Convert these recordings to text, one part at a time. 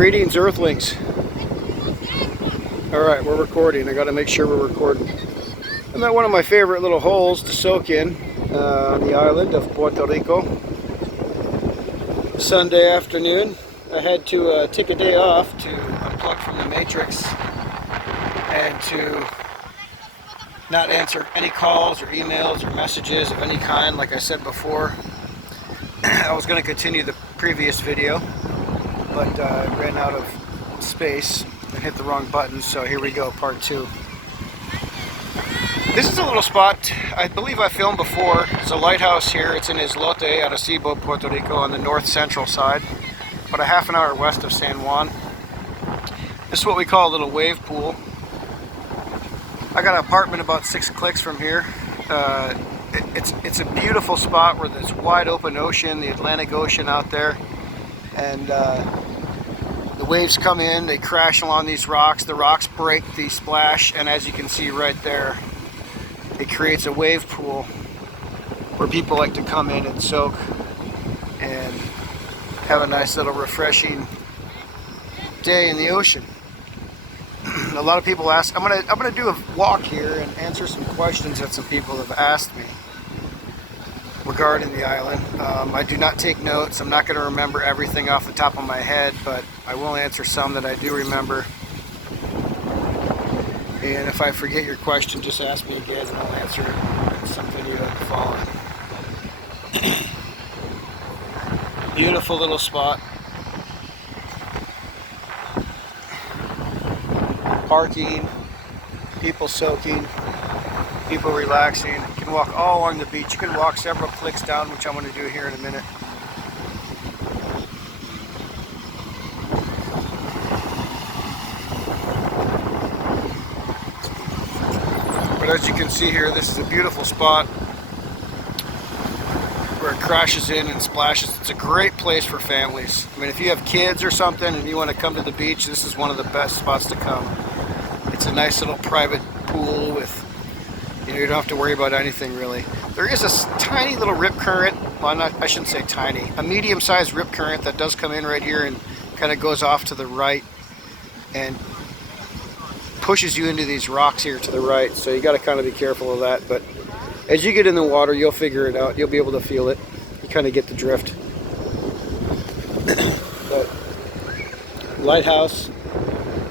Greetings, Earthlings. Alright, we're recording. I gotta make sure we're recording. I'm at one of my favorite little holes to soak in on the island of Puerto Rico. Sunday afternoon. I had to take a day off to unplug from the matrix and to not answer any calls or emails or messages of any kind. Like I said before, I was going to continue the previous video, but I ran out of space and hit the wrong button, so here we go, part 2. This is a little spot I believe I filmed before. It's a lighthouse here. It's in Islote, Arecibo, Puerto Rico, on the north central side, about a half an hour west of San Juan. This is what we call a little wave pool. I got an apartment about 6 clicks from here. It's a beautiful spot where there's wide open ocean, the Atlantic Ocean out there, and the waves come in, they crash along these rocks, the rocks break, they splash, and as you can see right there, it creates a wave pool where people like to come in and soak and have a nice little refreshing day in the ocean. A lot of people ask, I'm gonna do a walk here and answer some questions that some people have asked me regarding the island. I do not take notes. I'm not going to remember everything off the top of my head, but I will answer some that I do remember. And if I forget your question, just ask me again and I'll answer it in some video following. Beautiful little spot. Parking, people soaking, people relaxing. You can walk all along the beach. You can walk several clicks down, which I'm going to do here in a minute. But as you can see here, this is a beautiful spot where it crashes in and splashes. It's a great place for families. I mean, if you have kids or something and you want to come to the beach, this is one of the best spots to come. It's a nice little private pool with, you don't have to worry about anything really. There is a tiny little rip current, well, I shouldn't say tiny, a medium-sized rip current that does come in right here and kind of goes off to the right and pushes you into these rocks here to the right, so you got to kind of be careful of that. But as you get in the water, you'll figure it out. You'll be able to feel it. You kind of get the drift. But lighthouse,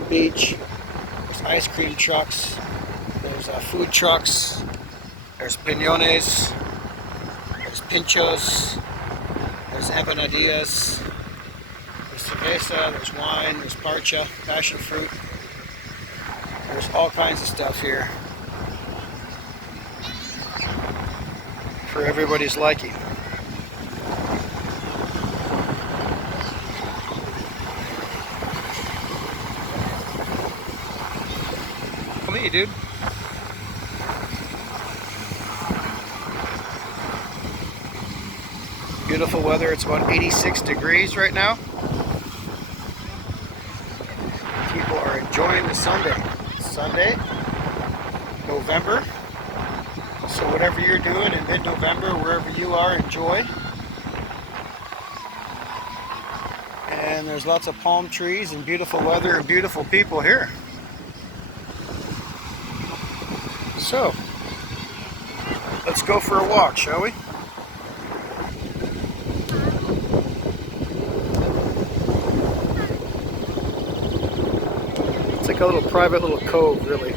beach, there's ice cream trucks, there's food trucks, there's piñones, there's pinchos, there's empanadillas, there's cerveza, there's wine, there's parcha, passion fruit. There's all kinds of stuff here for everybody's liking. Come here, dude. Beautiful weather. It's about 86 degrees right now. People are enjoying the Sunday, November. So whatever you're doing in mid-November, wherever you are, enjoy. And there's lots of palm trees and beautiful weather and beautiful people here. So, let's go for a walk, shall we? It's like a little private little cove, really.